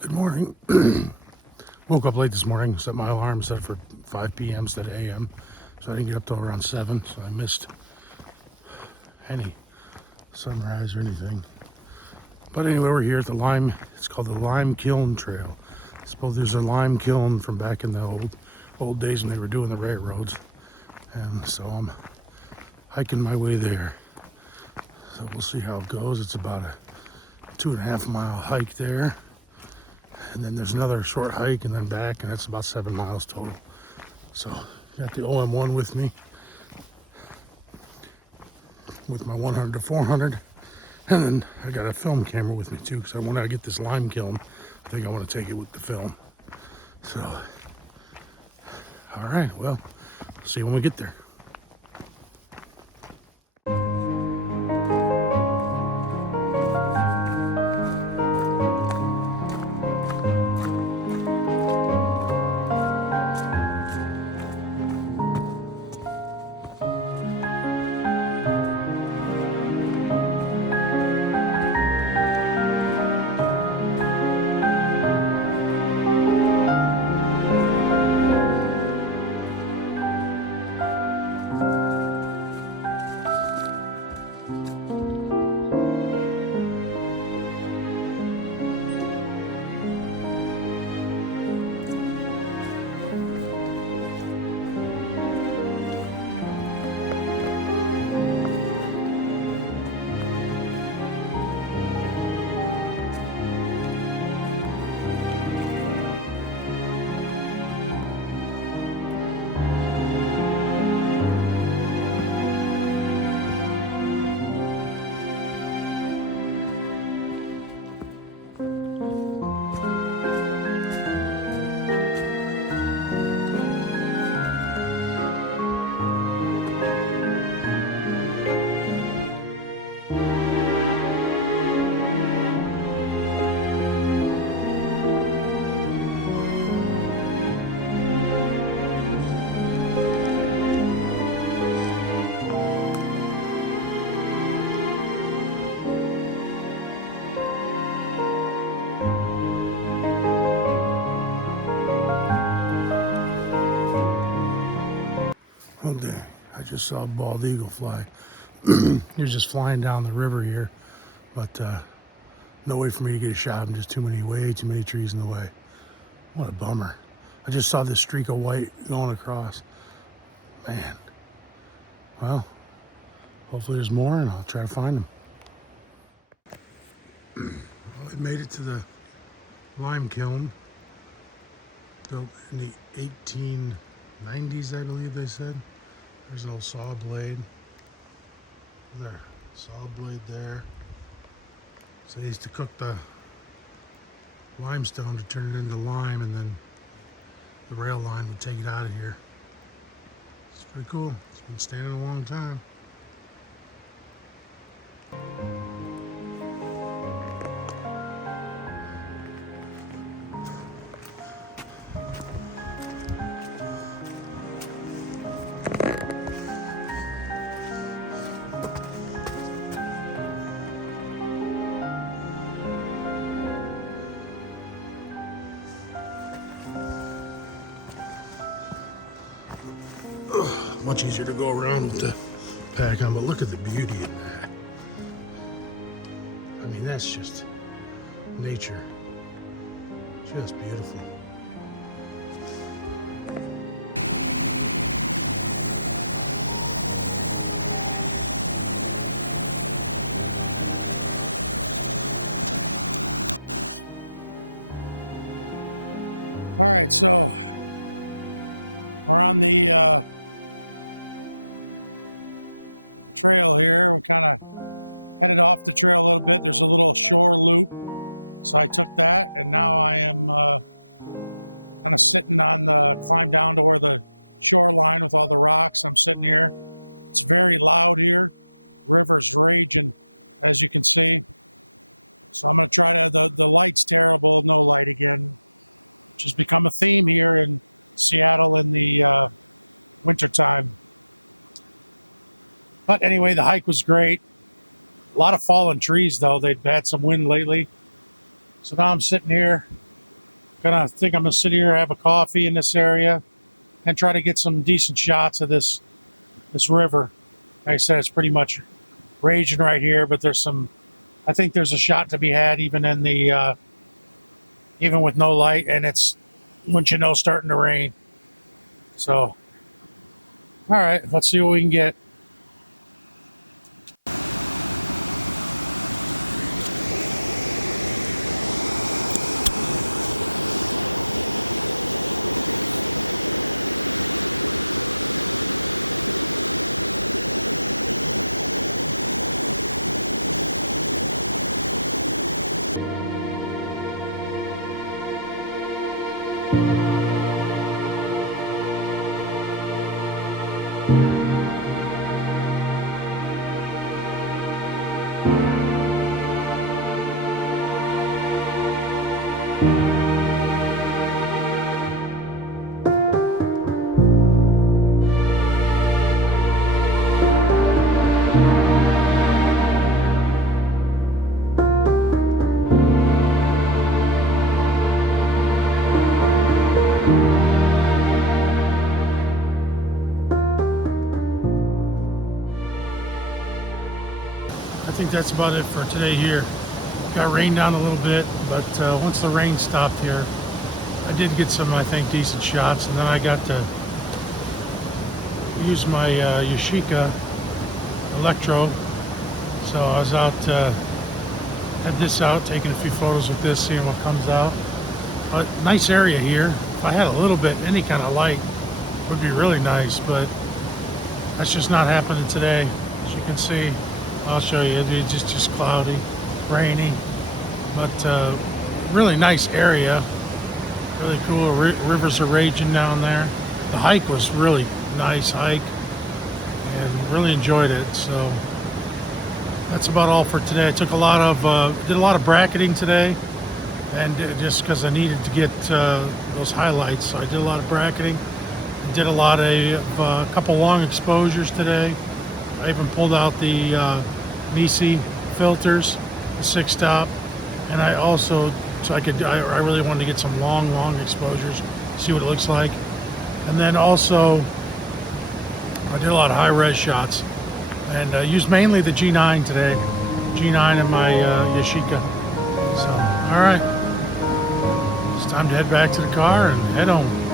Good morning. Woke up late this morning, set my alarm, set it for 5 p.m. instead of a.m. So I didn't get up till around 7, so I missed any sunrise or anything. But anyway, we're here at the Lime, it's called the Lime Kiln Trail. I suppose there's a lime kiln from back in the old days when they were doing the railroads. And so I'm hiking my way there. So we'll see how it goes. It's about a 2.5 mile hike there. And then there's another short hike and then back, and that's about 7 miles total. So got the OM1 with me with my 100 to 400. And then I got a film camera with me too, because I want to get this lime kiln. I think I want to take it with the film. So, all right, well, see you when we get there. Oh, dang. I just saw a bald eagle fly. He was just flying down the river here, but no way for me to get a shot of him. Just way too many trees in the way. What a bummer. I just saw this streak of white going across. Man. Well, hopefully there's more, and I'll try to find them. Well, I made it to the lime kiln, built in the 1890s, I believe they said. There's an old saw blade. There, saw blade there. So they used to cook the limestone to turn it into lime, and then the rail line would take it out of here. It's pretty cool. It's been standing a long time. Much easier to go around with the pack on, but look at the beauty in that. I mean, that's just nature. Just beautiful. All right, so we're on the trail here. We're kind of headed off the trail a little bit. There's a little shore loop, so I took that, and now I am kind of sitting on the climb down to where the shoreline with all the rocks. I'm sitting here. It's very loud here. River's raging, as you can see. So I'm going to try to, the light's terrible, no light again, which has become a theme here in Seattle in the wintertime. But anyway, the hike was great. A lot of fallen trees, though. They'd had some wind lately. So now I'm sitting here I'm gonna sit here, have a coffee in this area, and try to get some decent shots of this river. Like I said, it's pretty much raging right here, but I think there's a shot to be had even in the even with no light, and it's, wouldn't you know, starting to rain. So, all right, let's see what we can get. I think that's about it for today here. Got rained down a little bit, but once the rain stopped here, I did get some, I think, decent shots, and then I got to use my yashica electro. So I was out, had this out, taking a few photos with this, seeing what comes out. But nice area here. If I had a little bit, any kind of light would be really nice, but that's just not happening today. As you can see, I'll show you, it's just cloudy, rainy, but really nice area. Really cool. Rivers are raging down there. The hike was really nice hike, and really enjoyed it. So that's about all for today. I took did a lot of bracketing today, and just because I needed to get those highlights, so I did a lot of bracketing. I did a couple long exposures today. I even pulled out the Nisi filters, the 6-stop, and I also, I really wanted to get some long exposures, see what it looks like. And then also, I did a lot of high-res shots, and used mainly the G9 today, G9 and my yashica. So, all right, it's time to head back to the car and head home.